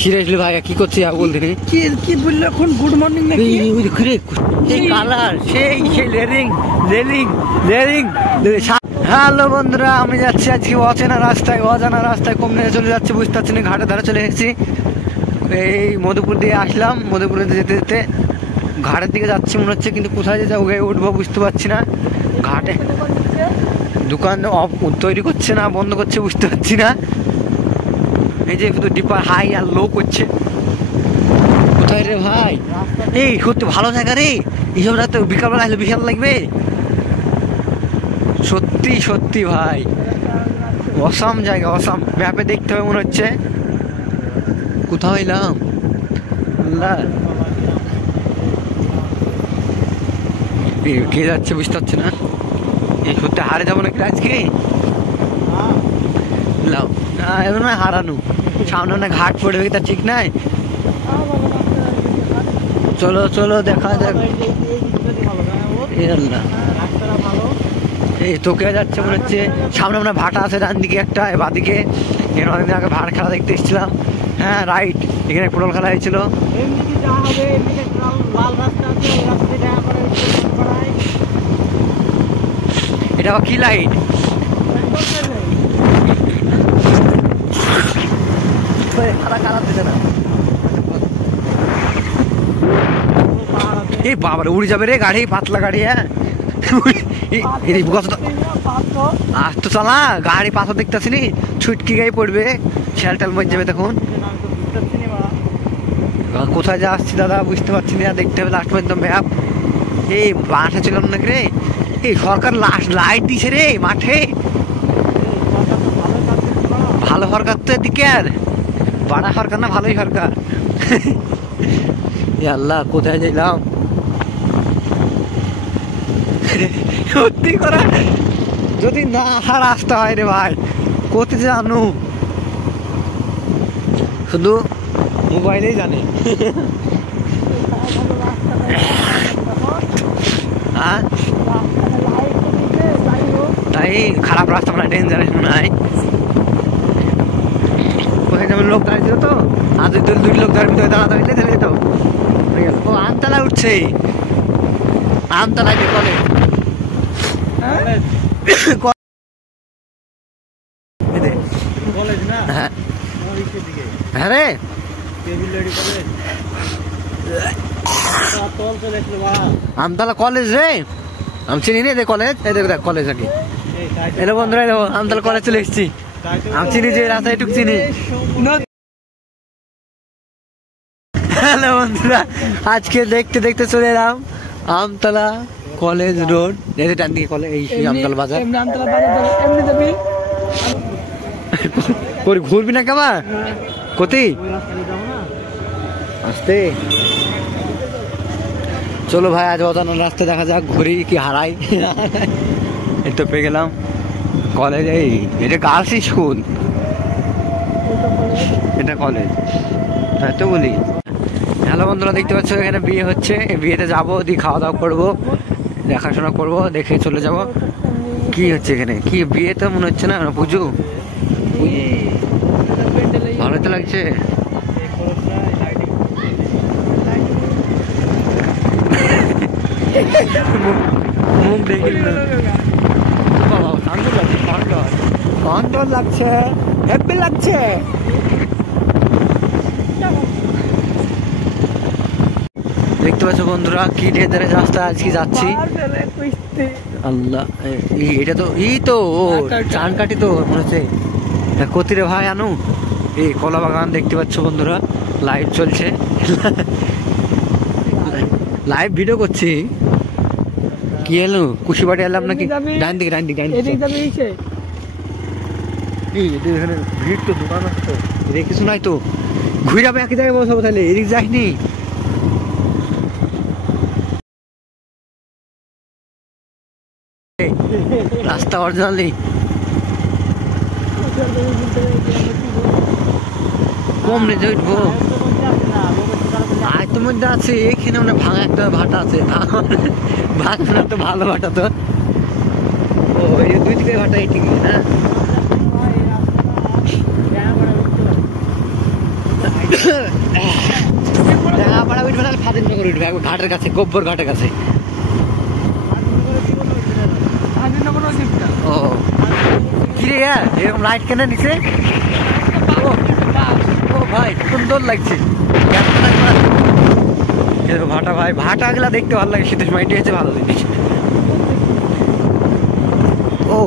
Seriously ভাই কি করছি বলতে কি বললো এখন গুড মর্নিং নাকি সেই কালার সেই লেরিং লেরিং লেরিং। হ্যালো বন্ধুরা, আমি যাচ্ছি আজকে অজানা রাস্তায় কমনে চলে যাচ্ছে, বুঝতে পারছি না। ঘাটের ধারে চলে এসেছি, এই মধুপুর দিয়ে আসলাম। মধুপুরে যেতে যেতে ঘাটের দিকে যাচ্ছি মনে হচ্ছে, কিন্তু কোথায় যে যাবো উঠবো বুঝতে পারছি না। ঘাটে দোকান তৈরি করছে না বন্ধ করছে বুঝতে পারছি না। এই যে শুধু ডিপার হাই আর লো করছে। কোথায় রে ভাই? এই সত্যি ভালো জায়গা রে, এইসব রাতে বিকালবেলা আসলে বিশাল লাগবে। সত্যি সত্যি ভাই অসাম জায়গা, অসাম। ম্যাপে দেখতে হবে মনে হচ্ছে। কোথাও এলাম কে যাচ্ছে বুঝতে পারছি না। এই সত্যি হারে যাবো নাকি আজকে? এবার না হারানো, সামনে না ঘাট পড়বে তা ঠিক নাই। চলো চলো দেখা যাক। এই তোকে যাচ্ছে মনে হচ্ছে। সামনে আমরা ভাটা আছে ডান দিকে একটা, বাদিকে। এখানে অনেকদিন আগে ভাট খেলা দেখতে এসেছিলাম। হ্যাঁ রাইট, এখানে ফুটবল খেলা হয়েছিল। এটা কি লাইট? এই বাবার উড়ে যাবে রে গাড়ি, পাতলা গাড়ি। হ্যাঁ আজ তো চালা গাড়ি, পাথর দেখতেছি নি, ছুটকি গায়ে পড়বে, শেল টেল মরে যাবে তখন। কোথায় যা আসছি দাদা বুঝতে পারছি না, দেখতে হবে লাস্ট পর্যন্ত ম্যাপ। এই মাঠে ছিলাম নাকি রে? এই সরকার লাইট দিছে রে মাঠে, ভালো সরকার তো এদিকে। আর বাড়া সরকার না ভালোই সরকার। আল্লাহ কোথায় যাইলাম? সত্যি করা যদি না রাস্তা হয় রে ভাই, কোথায় জানো শুধু মোবাইলেই জানে। তাই খারাপ রাস্তা মানে ডেঞ্জারাস মনে হয়। লোক দাঁড়িয়েছিল তো, আর দুই লোক ভিতরে দাঁড়াতে চলে যেত। ও আমতলা উঠছে, আমতলা কলেজ। হ্যাঁ রে আমতলা কলেজ রে, আমি চিনি রে কলেজ। এই দেখ কলেজ নাকি। এলো বন্ধুরা, এলো আমতলা কলেজ চলে এসেছি। আমি চিনি যে রাস্তা এটুক চিনি। হ্যালো বন্ধুরা, আজকে দেখতে দেখতে চলে এলাম আমতলা কলেজ রোড। ডান দিকে কলেজ, এই আমতলা বাজার। ঘুরবি না কেমন কোথায় আসতে? চলো ভাই আজ অজানা রাস্তা দেখা যাক, ঘুরি কি হারাই। এই তো পেয়ে গেলাম কলেজ। এই এটা গার্লস স্কুল, এটা কলেজ তাই তো বলি। হ্যালো বন্ধুরা, দেখতে পাচ্ছ এখানে বিয়ে হচ্ছে। বিয়েতে যাবো, দিয়ে খাওয়া দাওয়া করবো, দেখাশোনা করবো, দেখে চলে যাব। কি হচ্ছে এখানে? কি বিয়ে তো মনে হচ্ছে না, পুজো। ভালো তো লাগছে। মুখ দেখি সুন্দর লাগছে, হ্যাপি লাগছে। দেখতে পাচ্ছ বন্ধুরা কি ডেঞ্জারে রাস্তা আজকে যাচ্ছি। আল্লাহ, এটা তো এই তো চান কাটি তো মনে হচ্ছে। কতি রে ভাই আনু? এই কলা বাগান দেখতে পাচ্ছ বন্ধুরা, লাইভ চলছে, লাইভ ভিডিও করছি। কি এলো কুশিবাড়ি এলাম নাকি? ডান দিকে ডান দিকে এখানে ভিড় তো, দোকান আছে তো, রেখে শোনাই তো। ঘুরে যাবে একই জায়গায় বসবো তাহলে, এদিক যাইনি। রাস্তা অরিজিনালি কম রেঞ্জে উঠবো। আয়তের মধ্যে আছে এখানে মানে ভাঙা একটা ভাটা আছে, ভাঙা তো ভালো ভাটা তো। ও এই দুই দিকে ভাটা, এটি না ডাঙাপাড়া উঠবে না, ফাজিলনগর উঠবে, ঘাটের কাছে, গোব্বর ঘাটের কাছে। ও কিরে এরকম লাইট কেন নিচে? ও ভাই সুন্দর লাগছে ভাটা ভাই, ভাটা গুলা দেখতে ভালো লাগে শীতের সময়, এটি হচ্ছে ভালো জিনিস। ও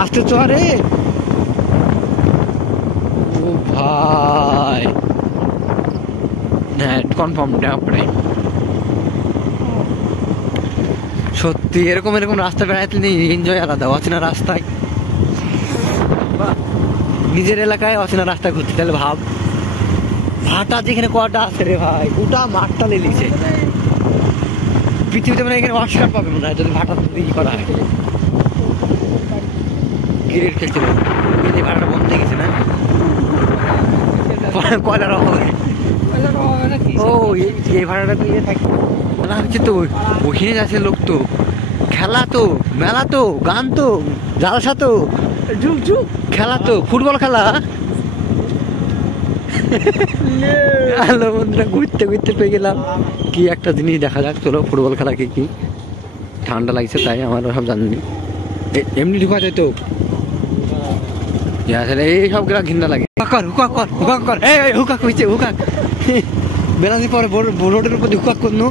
আসতে চরে ও ভাই, হ্যাঁ কনফার্ম আপনি সত্যি এরকম এরকম রাস্তা বেড়াইতে নেই, এনজয় আলাদা। অচেনা রাস্তায়, নিজের এলাকায় অচেনা রাস্তায় ঘুরতে, তাহলে ভাব ভাটা যেখানে কটা আছে রে ভাই, গোটা মাঠটা লেলিছে। পৃথিবীতে মানে এখানে অস্কার পাবে মনে হয় যদি ভাটা ই করা হয়। ক্রিকেট খেলছিল, এই ভাড়াটা বন্ধ হয়ে গেছে না, কয়লার অভাবে। ও এই ভাড়াটা তো ইয়ে থাকে না হচ্ছে তো, ওখানে যাচ্ছে লোক তো, খেলা তো, মেলা তো, গান তো, জালসা তো, খেলা তো, ফুটবল খেলা। হ্যালো বন্ধুরা, ঘুরতে ঘুরতে পেয়ে গেলাম কি একটা জিনিস দেখা যাক। চলো ফুটবল খেলা কি ঠান্ডা লাগছে তাই, আমার সব জানি এমনি ঢুকা যায় তো, এই সব গুলা ঘৃণা লাগে। হুকা কইছে হুকা বেলানি পরে রোডের উপর হুকাক করলো।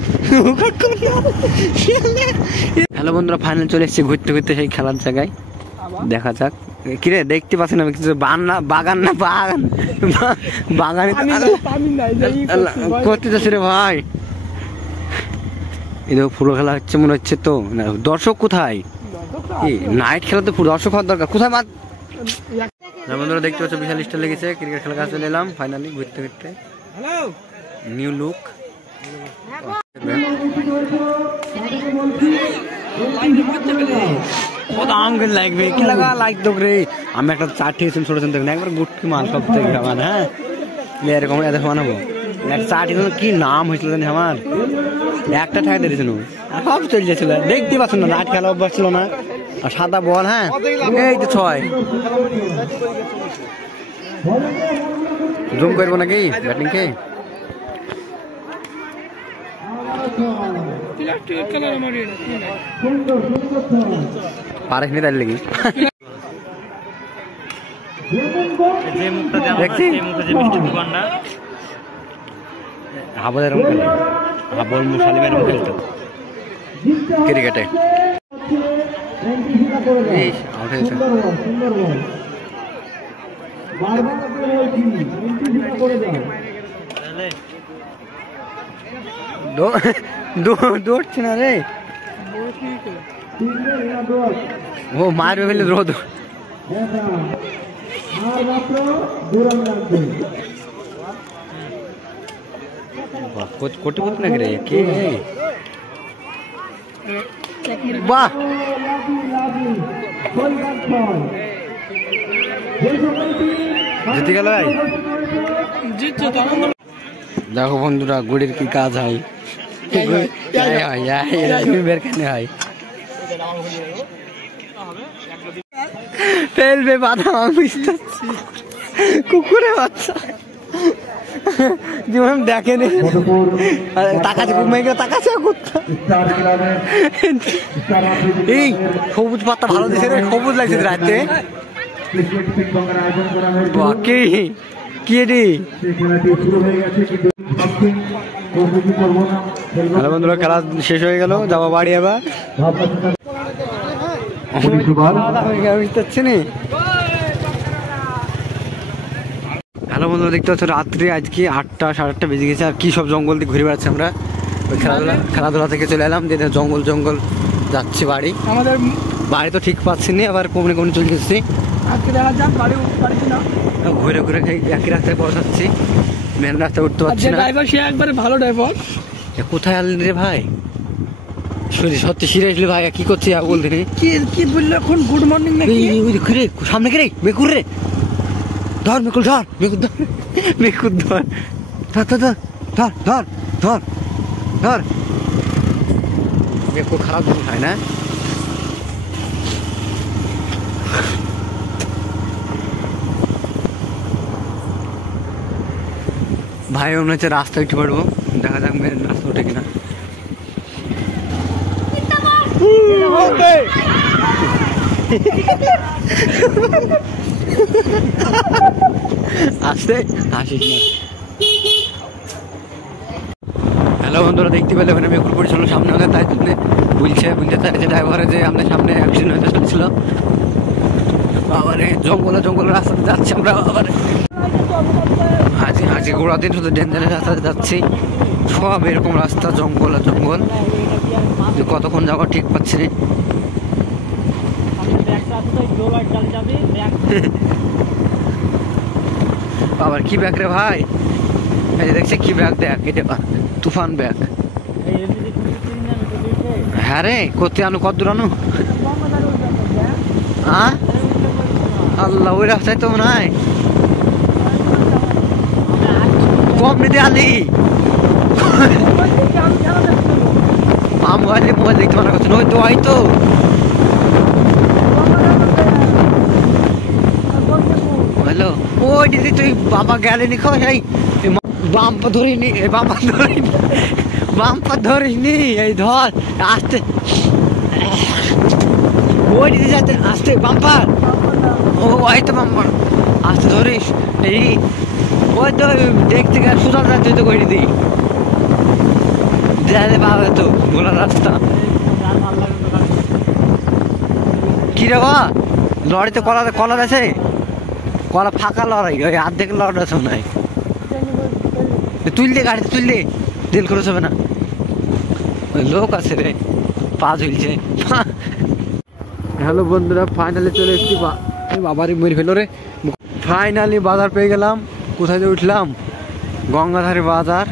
হ্যালো বন্ধুরা, ফাইনাল চলে এসেছে ঘুরতে ঘুরতে সেই খেলার জায়গায়। দেখা যাক কিরে, দেখতে পাচ্ছি না কিছু, বাগান না বাগান, বাগানে করতে যাচ্ছে রে ভাই। এই দেখো ফুটবল খেলা হচ্ছে মনে হচ্ছে তো, দর্শক কোথায়? নাইট খেলা তো দর্শক হওয়ার দরকার, কোথায় মাঠ? বন্ধুরা দেখতে পাচ্ছ বিশাল স্টার লেগেছে, ক্রিকেট খেলার কাছে চলে এলাম ফাইনালি ঘুরতে ঘুরতে। নিউ লুক লাগবে কি লাগা লাইক দোক রে। আমি একটা চা খেয়েছি ছোট ছোট, একবার গুটকি মাল সব থেকে আমার, হ্যাঁ এরকম এদের বানাবো। একটা চা খেয়েছিল, কি নাম হয়েছিল জানি আমার, একটা ঠাকা দিয়েছিল, সব চলে যাচ্ছিল। দেখতে পাচ্ছ না, নাইট খেলা অভ্যাস ছিল না, আর সাদা বল। হ্যাঁ এই তো 6 জুম করবো নাকি ব্যাটিং কে? পারিস নি তার লেগে হাবল এরকম খেলে, হাবল মুসালিম এরকম খেলতো ক্রিকেটে। দৌড়ছে না রে, ও মারবে ফেলে রোদ। কোটি কোটি নাকি রে কে? বাহ জিতে গেল ভাই। দেখো বন্ধুরা, গুড়ির কি কাজ হয়, বের কেনে হয়, ফেলবে বাধা বুঝতে কুকুরে বাচ্চা জীবন দেখেনি, তাকাচ্ছে ঘুমাই গেলে তাকাচ্ছে কুত্তা। এই সবুজ পাতা ভালো দিছে রে, সবুজ লাগছে রাতে। হ্যালো বন্ধুরা, খেলা শেষ হয়ে গেল, যাবো বাড়ি আবার। হ্যালো বন্ধুরা, দেখতে পাচ্ছ রাত্রে আজকে 8টা 8:30 বেজে গেছে, আর কি সব জঙ্গল দিয়ে ঘুরে বেড়াচ্ছে। আমরা ওই খেলাধুলা থেকে চলে এলাম, যে জঙ্গল জঙ্গল যাচ্ছি বাড়ি। আমাদের বাড়ি তো ঠিক পাচ্ছি না, আবার কমনে কমনে চলে যাচ্ছি। ঘুরে ঘুরে একই রাস্তায় পৌঁছাচ্ছি, মেন রাস্তায় উঠতে পারছি না। ড্রাইভার সে একবারে ভালো ড্রাইভার। কোথায় আনলি রে ভাই? সত্যি সিরিয়াসলি ভাই কি করছি বলতে কি বললো এখন? গুড মর্নিং নাকি? সামনে কে রে? বেকুর রে, ধর মেকুর, ধর মেকুর, ধর মেকুর, ধর ধর ধর ধর ধর ধর ধর। মেকুর খারাপ জিনিস হয় না। ভাই মনে হচ্ছে রাস্তা উঠে পড়বো, দেখা যাক মেন রাস্তা উঠে কিনা। আসতে হাসিস না। হ্যালো বন্ধুরা, দেখতে পেলে ওখানে মেকুর পরিচালনা সামনে হলে তাই জন্য বুঝতে চাইছে ড্রাইভারে যে আমাদের সামনে অ্যাক্সিডেন্ট হতে চলছিল। আবার জঙ্গল রাস্তাতে যাচ্ছি আমরা। আবার আজকে গোড়া দিন শুধু ডেঞ্জারের রাস্তাতে যাচ্ছি, সব এরকম রাস্তা, জঙ্গল যে কতক্ষণ যাবো ঠিক পাচ্ছি না। আবার কি ব্যাগ রে ভাই, এই যে দেখছি কি ব্যাগ, দেখ এটা তুফান ব্যাগ। হ্যাঁ রে, করতে আনু কত দূর আনু? হ্যাঁ আল্লাহ, ওই রাস্তায় তো মনে হয় কম নিতে আলি। মোবাইল দেখতে মানা করছে, ওই তো আই তো হ্যালো। ওই দিদি তুই বাবা গেলে নি খাও, সেই বাম্পা ধরিনি, বাম্পা ধরিনি, এই ধর আসতে, ওই দিদি যাতে আসতে বাম্পার, ও ওই তো বাম্পার আসতে ধরিস। এই ওই তো দেখতে গেলে সুতাল যাচ্ছে তো কই দিদি যাতে বাবা তো গোলা রাস্তা। কি রে বা লরিতে কলার আছে, কলা ফাঁকা লড়াই, ওই অর্ধেক লড় আছে মনে হয়। তুললে গাড়িতে তুললে তেল খরচ হবে না, ওই লোক আছে রে, পা ঝুলছে। হ্যালো বন্ধুরা, ফাইনালি চলে এসেছি, বাবারই মেরে ফেলো রে। ফাইনালি বাজার পেয়ে গেলাম। কোথায় যে উঠলাম? গঙ্গাধারী বাজার।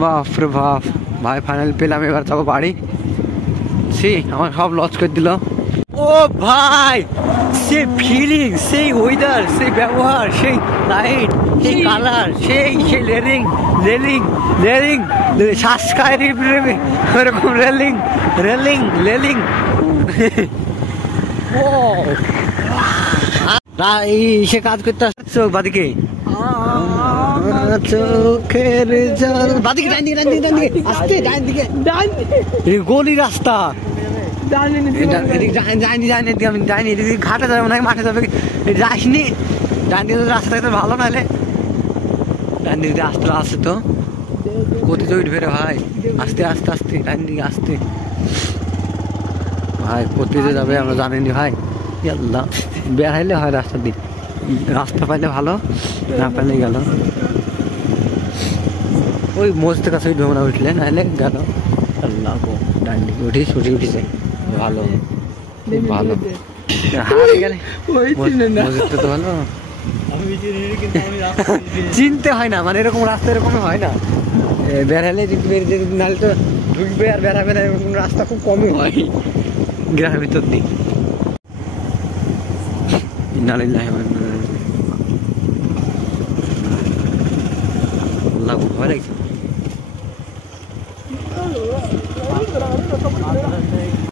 বাপরে বাপ ভাই, ফাইনালি পেলাম। এবার যাবো বাড়ি। আমার সব লস করে দিল। ও ভাই, সেই ফিলিং, সেই ওয়েদার, সেই ব্যবহার, সেই লাইট, সেই কালার, সেই রেলিং সাবস্ক্রাইব এরকম রেলিং সে কাজ করতে আসছো বাদিকে, চোখের জল বাদিকে, আসতে গলি রাস্তা যাইনি, ঘাটে যাবে না, মাঠে যাবে, যাইনি। ডান দিকে রাস্তা ভালো, নাহলে ডান দিকে আসতে তো কোথায় তো উঠবে রে ভাই, আস্তে ডান দিকে আসতে ভাই, কোথায় যাবে আমরা জানিনি ভাই। আল্লাহ, বেড়াইলে হয় রাস্তা দিয়ে, রাস্তা পাইলে ভালো, না পাইলে গেল। ওই মসজিদের কাছে উঠবে না, উঠলে নাহলে গেল। আল্লাহ, ডান দিকে উঠিছে ভালো, হারিয়ে গেলে মসজিদটা তো ভালো। চিনতে হয় না, মানে এরকম রাস্তা এরকম হয় না, বেড়ালে নাহলে তো ঢুকবে আর বেড়াবে না, এরকম রাস্তা খুব কমই হয় গ্রামের ভিতর দিয়ে। ভয় লাগছে।